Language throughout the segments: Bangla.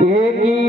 নমঃ একই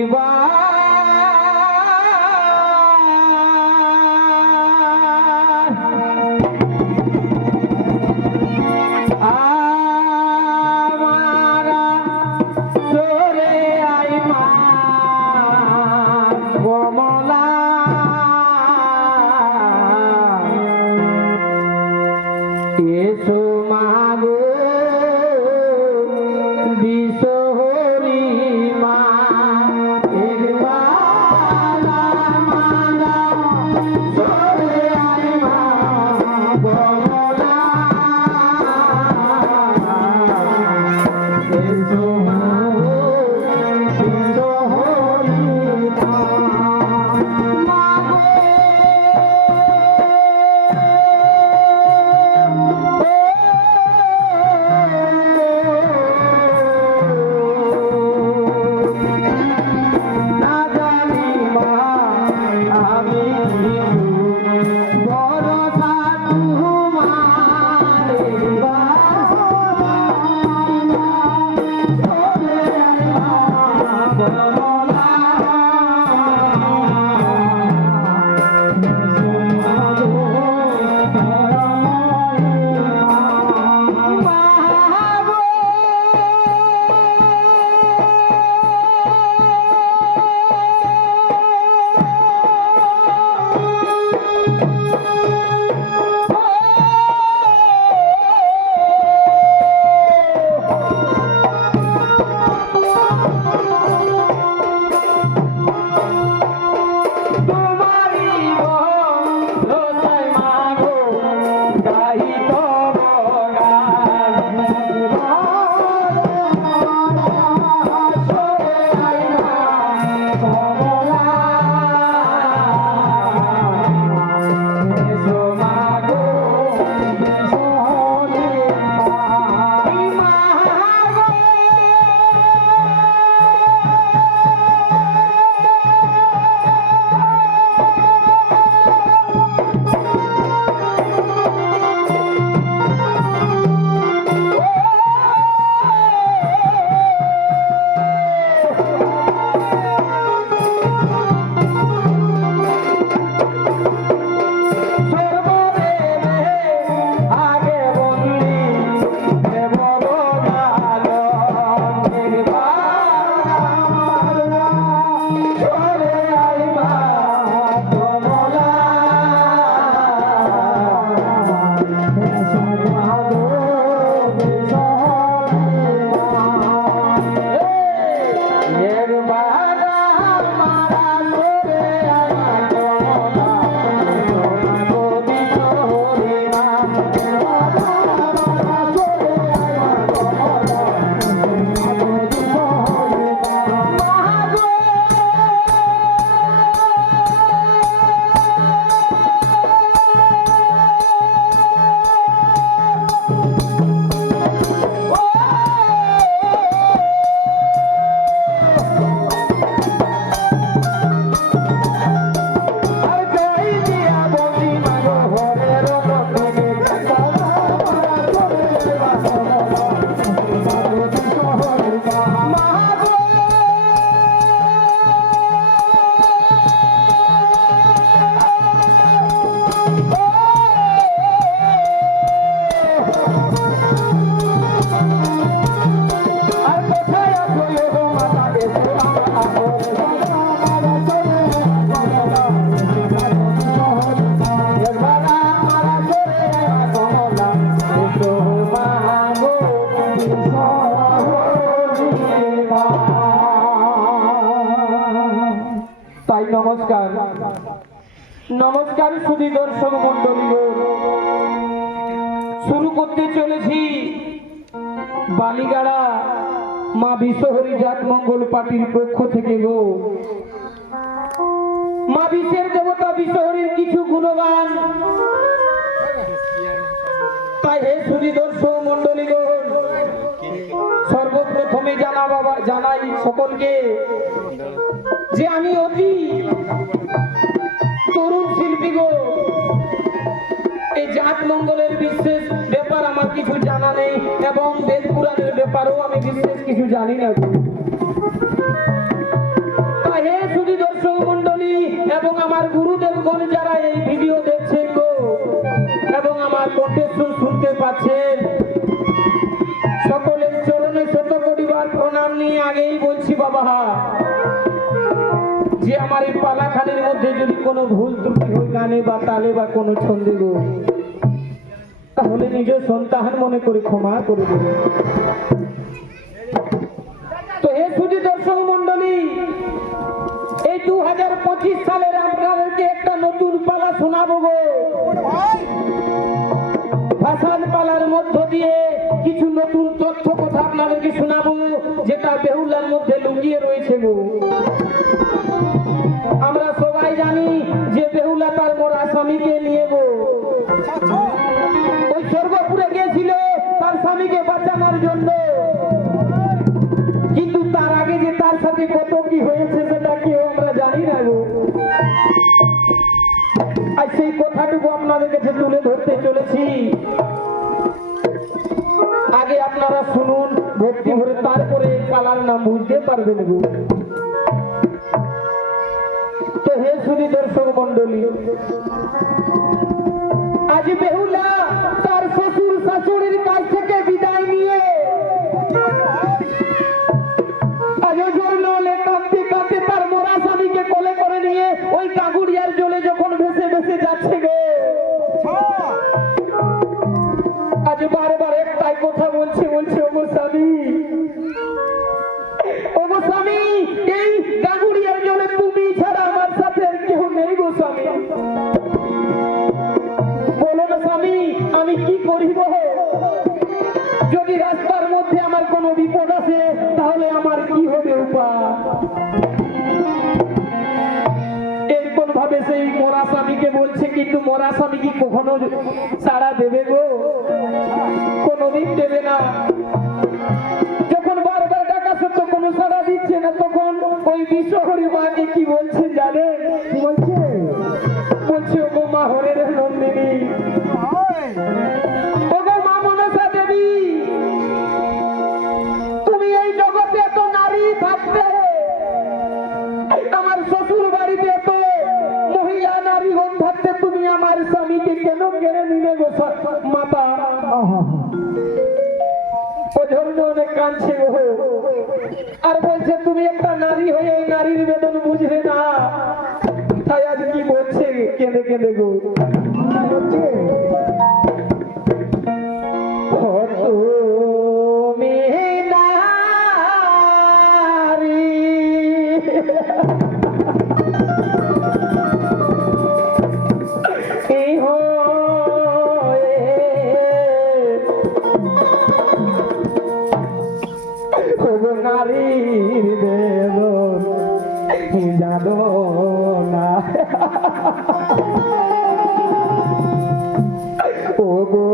নমস্কার সুধী দর্শক মন্ডলী শুরু করতে চলেছি বালিগাড়া মা বিশ্বহরি জাত মঙ্গল পার্টির পক্ষ থেকে গো। মা বিশ্বের দেবতা বিশ্বহরির কিছু গুণগান। তাই হে সুধী দর্শক মন্ডলী সর্বপ্রথমে জানা বাবা জানাই সকলকে যে আমি অতি নেই এবং বেদ ব্যাপারেও আমি বিশেষ কিছু জানি না। এবং আমার গুরুদেবগণ যারা এই ভিডিও দেখছেন গো, এবং আমার কণ্ঠস্বর শুনতে পাচ্ছেন, সকলের চরণে শত কোটিবার প্রণাম নিয়ে আগেই বলছি বাবা, যে আমার এই পালাখানির মধ্যে যদি কোনো ভুল ত্রুটি হয় গানে বা তালে বা কোনো ছন্দে গো তাহলে নিজ সন্তান মনে করে ক্ষমা করে দেবে। তো হে সুধী দর্শক মন্ডলী এই দু হাজার পঁচিশ সালের আপনাদেরকে একটা নতুন পালা শোনাবো গো। ভাষান পালার মধ্য দিয়ে কিছু নতুন তথ্য কথা আপনাদেরকে শোনাবো, যেটা বেহুলার মধ্যে লুকিয়ে রয়েছে গো। আমরা সবাই জানি যে বেহুলা তার মোরা স্বামীকে নিয়ে গো। স্বর্গপুরে গিয়েছিল তার স্বামীকে বাঁচানোর জন্য। কিন্তু তার আগে যে তার সাথে কত কি হয়েছে সেটা কেউ আমরা জানি না গো। আর সেই কথাটুকু আপনাদের কাছে তুলে ধরতে চলেছি। আগে আপনারা শুনুন, ভক্তি ভরে তারপরে পালার নাম বুঝতে পারবেন গো। তো হে সুধী দর্শক মন্ডলী আজ বেহুলা তার শ্বশুর শাশুড়ির কাছ থেকে বিদায় নিয়ে কাঁদতে কাঁদতে তার করে নিয়ে ওই কাগুড়িয়ার জলে যখন ভেসে ভেসে যাচ্ছে গো আজ বারবার একটাই কথা বলছে বলছে, ওগো স্বামী এই গাগুড়িয়ার জলে তুমি ছাড়া আমার সাথে কেউ নেই গো স্বামী বলো না স্বামী। আমি কি করিব? যদি রাস্তার মধ্যে আমার কোনো বিপদ আছে, তাহলে আমার কি হবে উপায়? এরকম ভাবে সেই মরা স্বামীকে বলছে, কিন্তু মরা স্বামী কি কখনো সাড়া দেবে গো? কোনোদিন দেবে না। যখন বারবার ডাকা সত্ত্বেও কোনো সাড়া দিচ্ছে না, তখন ওই বিশ্বহরি মাকে কি বলছে জানে বলছে? বলছে ও মা হরের নন্দিনী ও গো মা মনসা দেবী তুমি এই জগতে এত নারী থাকতে আমার শ্বশুর বাড়িতে এত মহিলা নারীগণ থাকতে তুমি আমার স্বামীকে কেন কেড়ে নিলে গো মাতা? অনেক কাঁদছে গো। আর বলছে তুমি একটা নারী হয়ে নারীর বেদন বুঝবে না। তাই আজ কি বলছে? কেঁদে কেঁদে গো।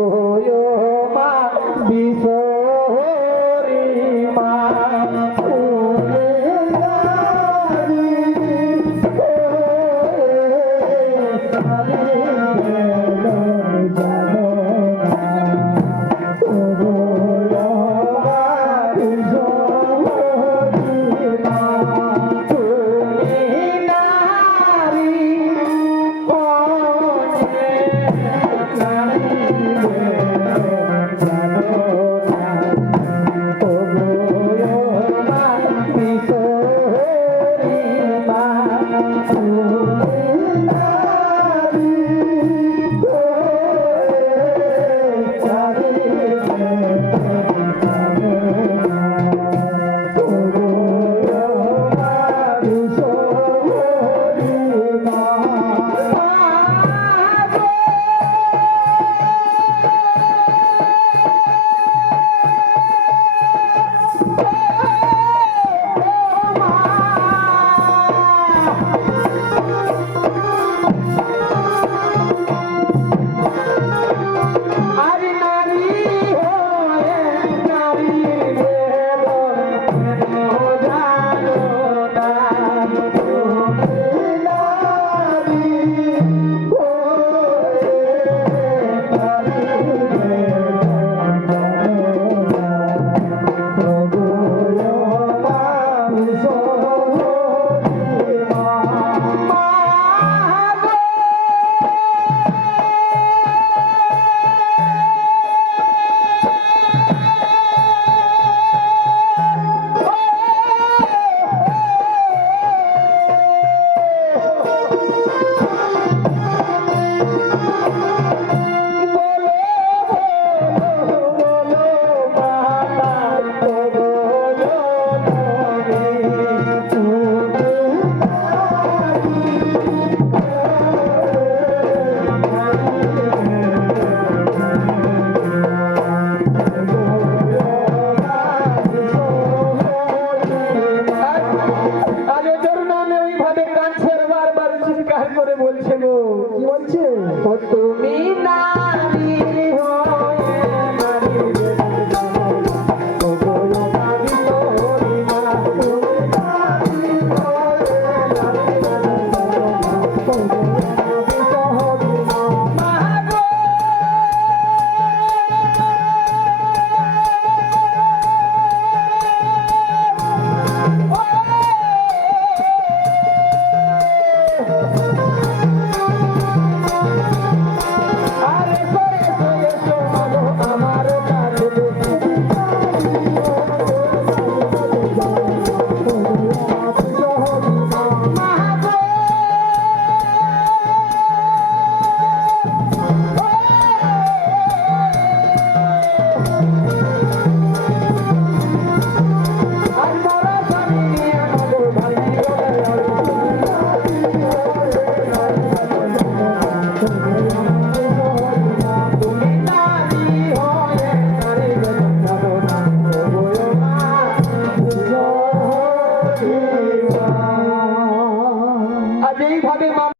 ওগো